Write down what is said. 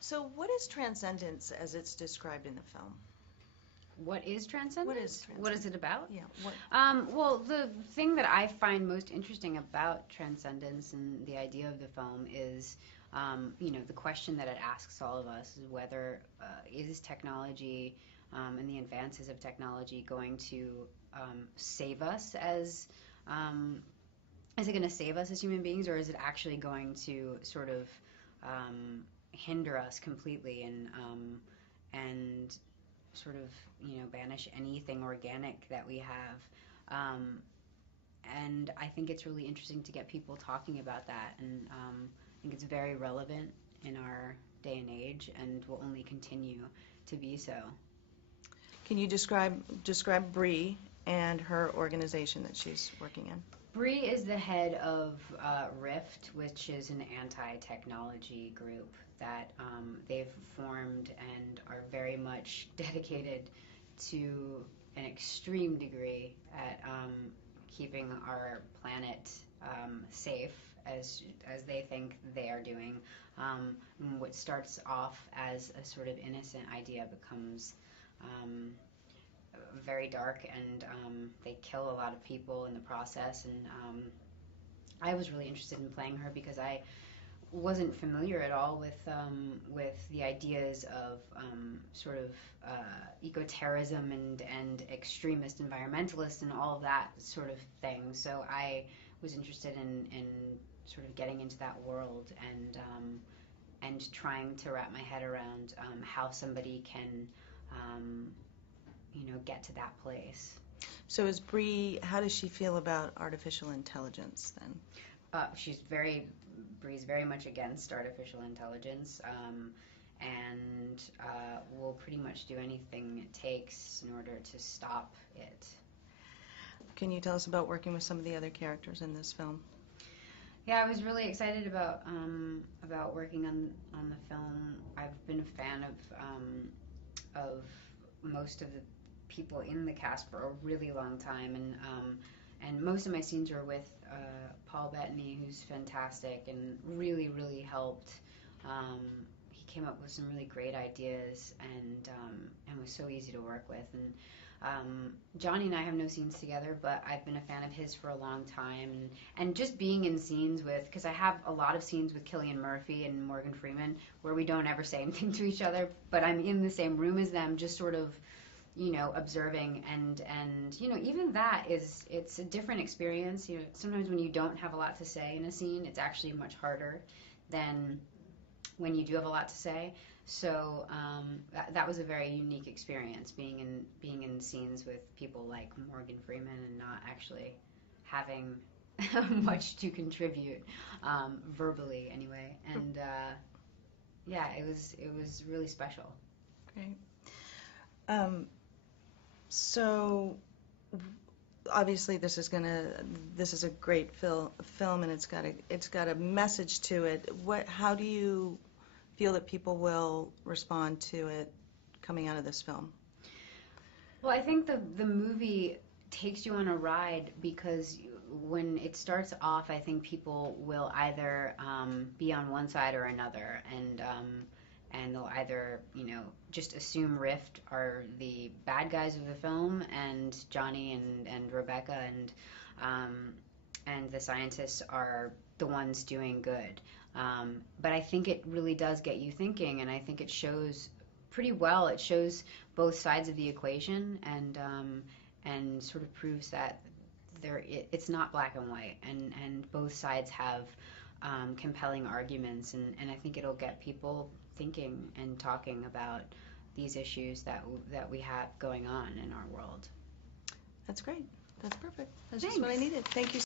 So what is Transcendence as it's described in the film? What is Transcendence? What is Transcendence? What is it about? Yeah. Well, the thing that I find most interesting about Transcendence and the idea of the film is, the question that it asks all of us is whether is technology and the advances of technology going to save us is it going to save us as human beings, or is it actually going to sort of hinder us completely and sort of banish anything organic that we have, and I think it's really interesting to get people talking about that, and I think it's very relevant in our day and age, and will only continue to be so. Can you describe Bree and her organization that she's working in? Bree is the head of RIFT, which is an anti-technology group that they've formed and are very much dedicated to an extreme degree at keeping our planet safe, as they think they are doing. What starts off as a sort of innocent idea becomes very dark, and they kill a lot of people in the process. And I was really interested in playing her because I wasn't familiar at all with the ideas of sort of eco-terrorism and extremist environmentalists and all of that sort of thing. So I was interested in sort of getting into that world and trying to wrap my head around how somebody can get to that place. So how does she feel about artificial intelligence then? Bree's very much against artificial intelligence, and will pretty much do anything it takes in order to stop it. Can you tell us about working with some of the other characters in this film? Yeah, I was really excited about working on the film. I've been a fan of most of the people in the cast for a really long time, and most of my scenes were with Paul Bettany, who's fantastic and really, really helped. He came up with some really great ideas and was so easy to work with. And Johnny and I have no scenes together, but I've been a fan of his for a long time. And just being in scenes because I have a lot of scenes with Cillian Murphy and Morgan Freeman where we don't ever say anything to each other, but I'm in the same room as them, just sort of observing, and even that it's a different experience. Sometimes when you don't have a lot to say in a scene, it's actually much harder than when you do have a lot to say. So that was a very unique experience, being in scenes with people like Morgan Freeman and not actually having much to contribute, verbally anyway. And yeah, it was really special. Great. So obviously this is a great film, and it's got a message to it. How do you feel that people will respond to it coming out of this film? Well, I think the movie takes you on a ride, because when it starts off, I think people will either be on one side or another, and they'll either just assume Rift are the bad guys of the film, and Johnny and Rebecca and the scientists are the ones doing good. But I think it really does get you thinking, and I think it shows pretty well. It shows both sides of the equation, and sort of proves that it's not black and white, and both sides have compelling arguments, and I think it'll get people thinking and talking about these issues that we have going on in our world. That's great. That's perfect. That's Thanks. just what I needed. Thank you.